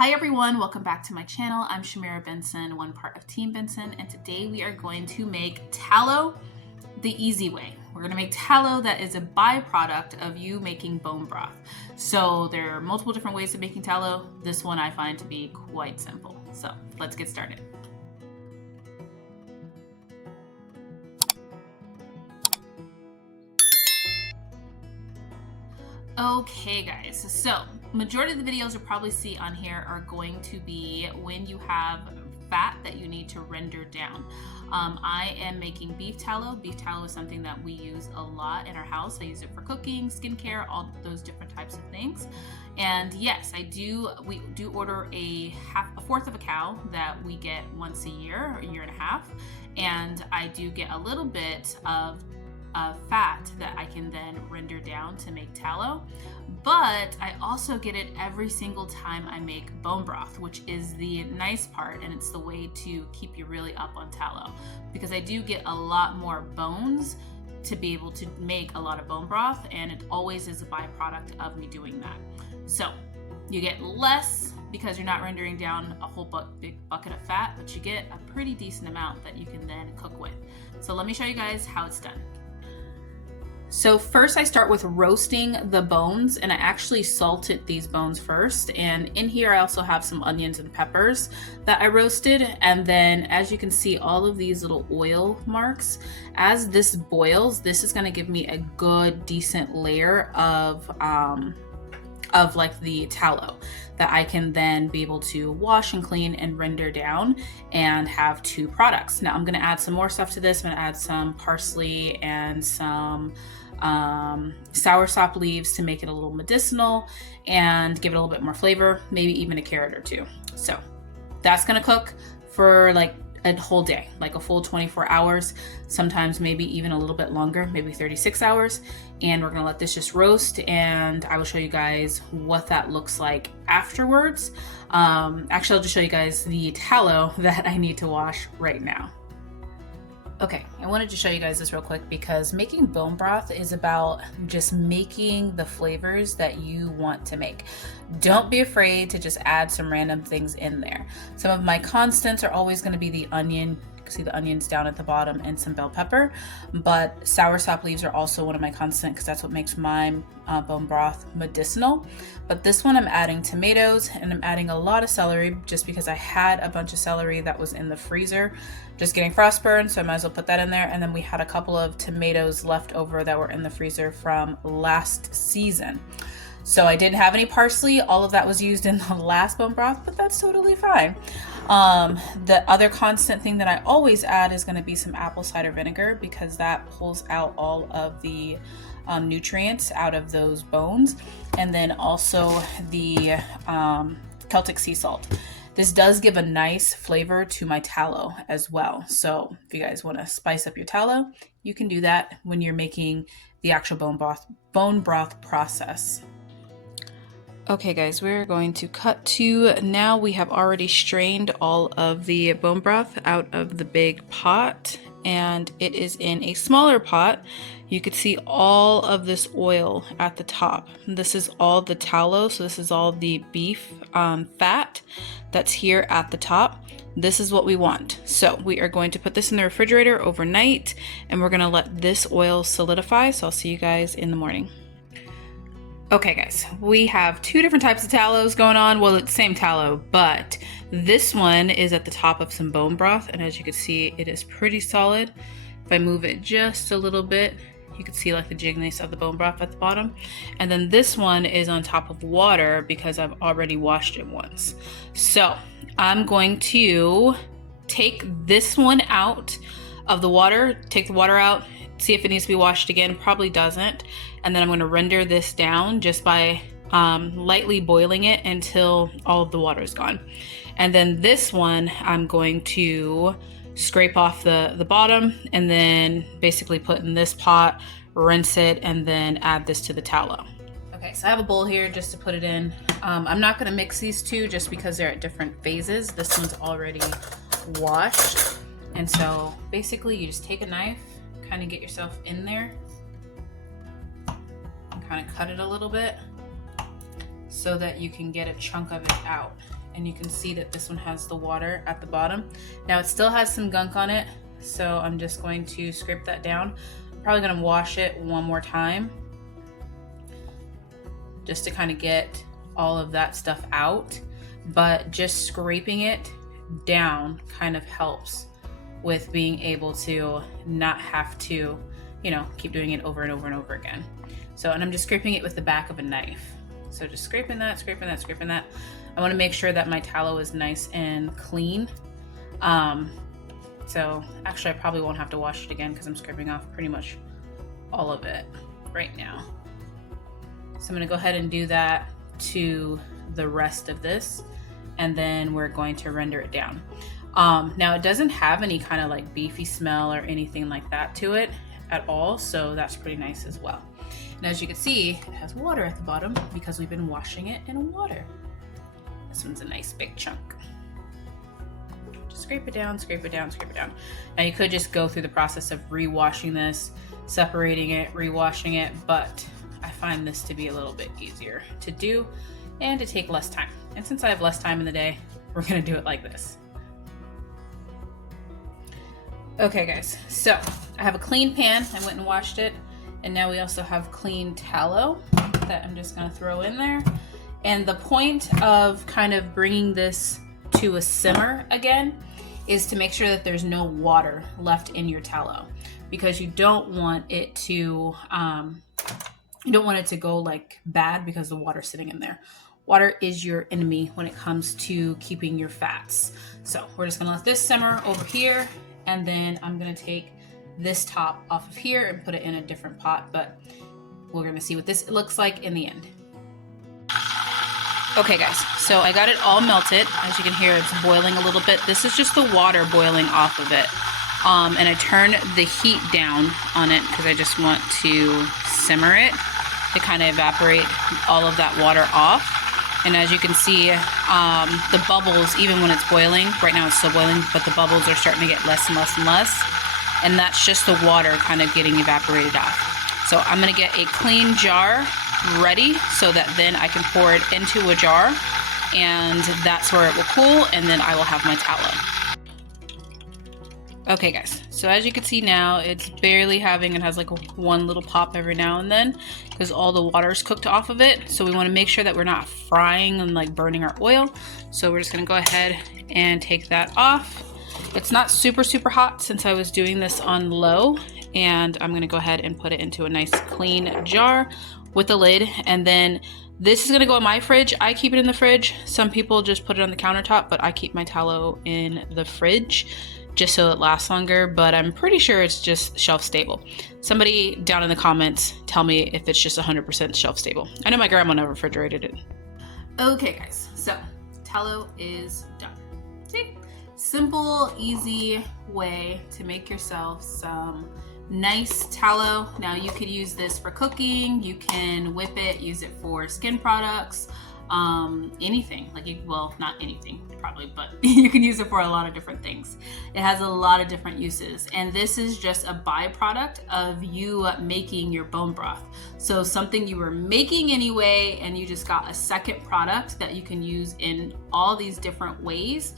Hi everyone, welcome back to my channel. I'm Shamira Benson, one part of Team Benson, and today we are going to make tallow the easy way. We're going to make tallow that is a byproduct of you making bone broth. So there are multiple different ways of making tallow. This one I find to be quite simple. So let's get started. Okay guys, so majority of the videos you'll probably see on here are going to be when you have fat that you need to render down. I am making beef tallow. Beef tallow is something that we use a lot in our house. I use it for cooking, skincare, all those different types of things. And yes, we do order a fourth of a cow that we get once a year, or a year and a half. And I do get a little bit of fat that I can then render down to make tallow, but I also get it every single time I make bone broth, which is the nice part, and it's the way to keep you really up on tallow, because I do get a lot more bones to be able to make a lot of bone broth, and it always is a byproduct of me doing that. So you get less because you're not rendering down a whole big bucket of fat, but you get a pretty decent amount that you can then cook with. So let me show you guys how it's done. So first I start with roasting the bones, and I actually salted these bones first. And in here I also have some onions and peppers that I roasted. And then as you can see, all of these little oil marks, as this boils, this is gonna give me a good, decent layer of like the tallow that I can then be able to wash and clean and render down and have two products. Now I'm gonna add some more stuff to this. I'm gonna add some parsley and some soursop leaves to make it a little medicinal and give it a little bit more flavor, maybe even a carrot or two. So that's gonna cook for like a whole day, like a full 24 hours, sometimes maybe even a little bit longer, maybe 36 hours. And we're gonna let this just roast, and I will show you guys what that looks like afterwards. Actually, I'll just show you guys the tallow that I need to wash right now. Okay, I wanted to show you guys this real quick because making bone broth is about just making the flavors that you want to make. Don't be afraid to just add some random things in there. Some of my constants are always going to be the onion. You can see the onions down at the bottom, and some bell pepper, but soursop leaves are also one of my constants because that's what makes my bone broth medicinal. But this one I'm adding tomatoes, and I'm adding a lot of celery just because I had a bunch of celery that was in the freezer just getting frostburn, so I might as well put that in there. And then we had a couple of tomatoes left over that were in the freezer from last season. So I didn't have any parsley. All of that was used in the last bone broth, but that's totally fine. The other constant thing that I always add is going to be some apple cider vinegar, because that pulls out all of the nutrients out of those bones. And then also the Celtic sea salt. This does give a nice flavor to my tallow as well. So if you guys want to spice up your tallow, you can do that when you're making the actual bone broth process. Okay guys, we're going to cut to now. We have already strained all of the bone broth out of the big pot, and it is in a smaller pot. You could see all of this oil at the top. This is all the tallow, so this is all the beef fat that's here at the top. This is what we want. So we are going to put this in the refrigerator overnight, and we're going to let this oil solidify. So I'll see you guys in the morning. Okay guys, we have two different types of tallows going on. Well, it's the same tallow, but this one is at the top of some bone broth, and as you can see, it is pretty solid. If I move it just a little bit, you can see like the jiggliness of the bone broth at the bottom. And then this one is on top of water because I've already washed it once. So I'm going to take this one out of the water, take the water out, see if it needs to be washed again. Probably doesn't. And then I'm going to render this down just by lightly boiling it until all of the water is gone. And then this one I'm going to scrape off the bottom, and then basically put in this pot, rinse it, and then add this to the tallow. Okay, so I have a bowl here just to put it in. I'm not going to mix these two just because they're at different phases. This one's already washed, and so basically you just take a knife, kind of get yourself in there, and kind of cut it a little bit so that you can get a chunk of it out. and you can see that this one has the water at the bottom. Now it still has some gunk on it, so I'm just going to scrape that down. I'm probably gonna wash it one more time just to kind of get all of that stuff out, but just scraping it down kind of helps with being able to not have to, you know, keep doing it over and over and over again. So, and I'm just scraping it with the back of a knife. So just scraping that, scraping that, scraping that. I want to make sure that my tallow is nice and clean. So actually I probably won't have to wash it again because I'm scraping off pretty much all of it right now. So I'm going to go ahead and do that to the rest of this, and then we're going to render it down. Now it doesn't have any kind of like beefy smell or anything like that to it at all, so that's pretty nice as well. And as you can see, it has water at the bottom because we've been washing it in water. This one's a nice big chunk. Just scrape it down, scrape it down, scrape it down. Now you could just go through the process of re-washing this, separating it, re-washing it, but I find this to be a little bit easier to do and to take less time. And since I have less time in the day, we're gonna do it like this. Okay guys, so I have a clean pan. I went and washed it. And now we also have clean tallow that I'm just gonna throw in there. And the point of kind of bringing this to a simmer again is to make sure that there's no water left in your tallow, because you don't want it to go like bad because the water's sitting in there. Water is your enemy when it comes to keeping your fats. So we're just gonna let this simmer over here, and then I'm gonna take this top off of here and put it in a different pot, but we're gonna see what this looks like in the end. Okay guys, so I got it all melted. As you can hear, it's boiling a little bit. This is just the water boiling off of it. And I turned the heat down on it because I just want to simmer it to kind of evaporate all of that water off. And as you can see, the bubbles, even when it's boiling, right now it's still boiling, but the bubbles are starting to get less and less and less. And that's just the water kind of getting evaporated off. So I'm gonna get a clean jar ready so that then I can pour it into a jar, and that's where it will cool, and then I will have my tallow. Okay guys, so as you can see now, it's barely having, it has like one little pop every now and then because all the water's cooked off of it. So we wanna make sure that we're not frying and like burning our oil. So we're just gonna go ahead and take that off. It's not super hot since I was doing this on low, and I'm gonna go ahead and put it into a nice clean jar with a lid. And then this is gonna go in my fridge. I keep it in the fridge. Some people just put it on the countertop, but I keep my tallow in the fridge just so it lasts longer, but I'm pretty sure it's just shelf stable. Somebody down in the comments tell me if it's just 100% shelf stable. I know my grandma never refrigerated it. Okay guys, so tallow is done. See? Simple, easy way to make yourself some nice tallow. Now you could use this for cooking, you can whip it, use it for skin products, anything. Like, well, not anything probably, but you can use it for a lot of different things. It has a lot of different uses, and this is just a byproduct of you making your bone broth. So something you were making anyway, and you just got a second product that you can use in all these different ways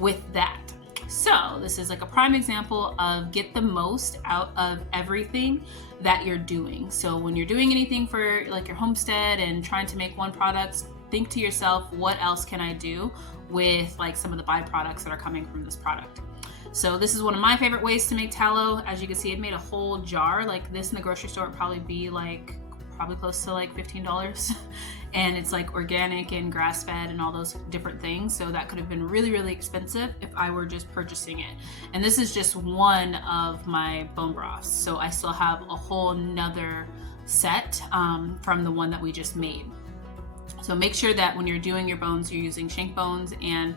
with that. So this is like a prime example of get the most out of everything that you're doing. So when you're doing anything for like your homestead and trying to make one product, think to yourself, what else can I do with like some of the byproducts that are coming from this product? So this is one of my favorite ways to make tallow. As you can see, I've made a whole jar. Like this in the grocery store would probably be like close to like $15. And it's like organic and grass-fed and all those different things. So that could have been really expensive if I were just purchasing it. And this is just one of my bone broths. So I still have a whole nother set from the one that we just made. So make sure that when you're doing your bones, you're using shank bones and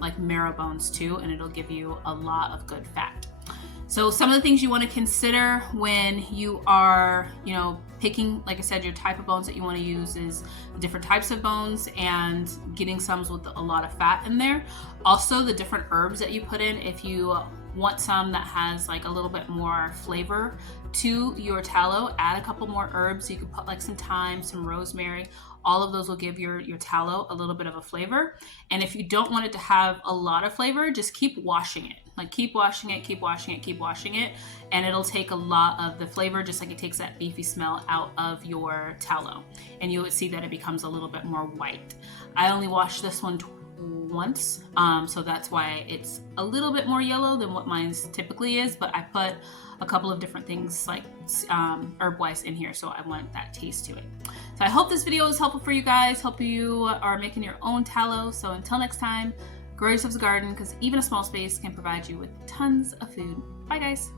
like marrow bones too, and it'll give you a lot of good fat. So some of the things you want to consider when you are, picking, like I said, your type of bones that you want to use is different types of bones and getting some with a lot of fat in there. Also the different herbs that you put in. If you want some that has like a little bit more flavor to your tallow, add a couple more herbs. You could put like some thyme, some rosemary. All of those will give your tallow a little bit of a flavor. And if you don't want it to have a lot of flavor, just keep washing it. Like keep washing it, keep washing it, keep washing it, and it'll take a lot of the flavor, just like it takes that beefy smell out of your tallow. And you'll see that it becomes a little bit more white. I only washed this one once, so that's why it's a little bit more yellow than what mine typically is, but I put a couple of different things like herb wise in here, so I want that taste to it. So I hope this video was helpful for you guys. Hope you are making your own tallow. So until next time, grow yourselves a garden, because even a small space can provide you with tons of food. Bye guys.